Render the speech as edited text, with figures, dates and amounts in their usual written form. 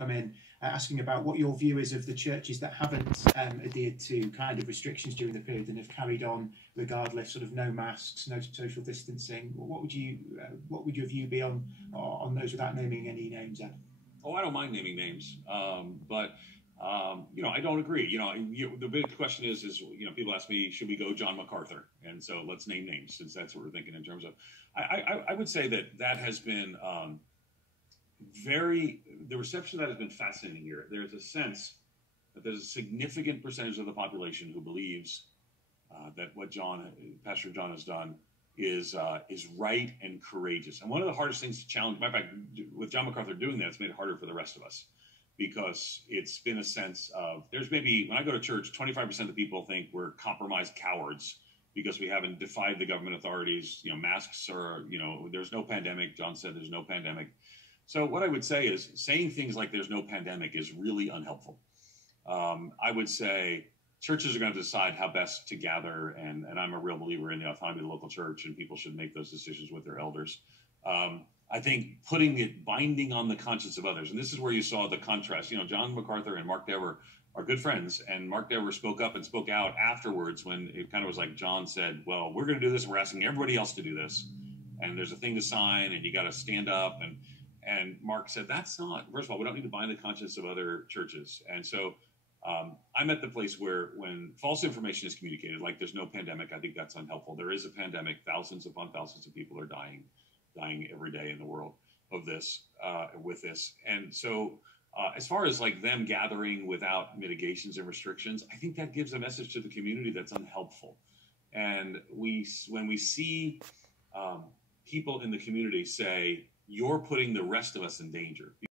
come in asking about what your view is of the churches that haven't adhered to kind of restrictions during the period and have carried on regardless, sort of no masks, no social distancing. What would your view be on those without naming any names, Ed? Oh, I don't mind naming names, but I don't agree. The big question is, people ask me, should we go John Macarthur? And so let's name names, since that's what we're thinking in terms of. I would say that has been the reception that has been fascinating here. There's a sense that there's a significant percentage of the population who believes that what Pastor John has done is right and courageous. And one of the hardest things to challenge, matter of fact, with John Macarthur doing that, it's made it harder for the rest of us, because it's been a sense of, there's maybe, when I go to church, 25% of the people think we're compromised cowards because we haven't defied the government authorities. Masks are, there's no pandemic. John said there's no pandemic. So what I would say is, saying things like there's no pandemic is really unhelpful. I would say churches are going to decide how best to gather, and I'm a real believer in the autonomy of the local church, and people should make those decisions with their elders. I think binding on the conscience of others, and this is where you saw the contrast. John Macarthur and Mark Dever are good friends, and Mark Dever spoke up and spoke out afterwards when it kind of was like John said, well, we're going to do this, we're asking everybody else to do this, and there's a thing to sign, and you got to stand up, and Mark said, that's not, first of all, we don't need to bind the conscience of other churches. And so I'm at the place where when false information is communicated, like there's no pandemic, I think that's unhelpful. There is a pandemic. Thousands upon thousands of people are dying every day in the world of this, with this. And so as far as like them gathering without mitigations and restrictions, I think that gives a message to the community that's unhelpful. And when we see people in the community say, you're putting the rest of us in danger.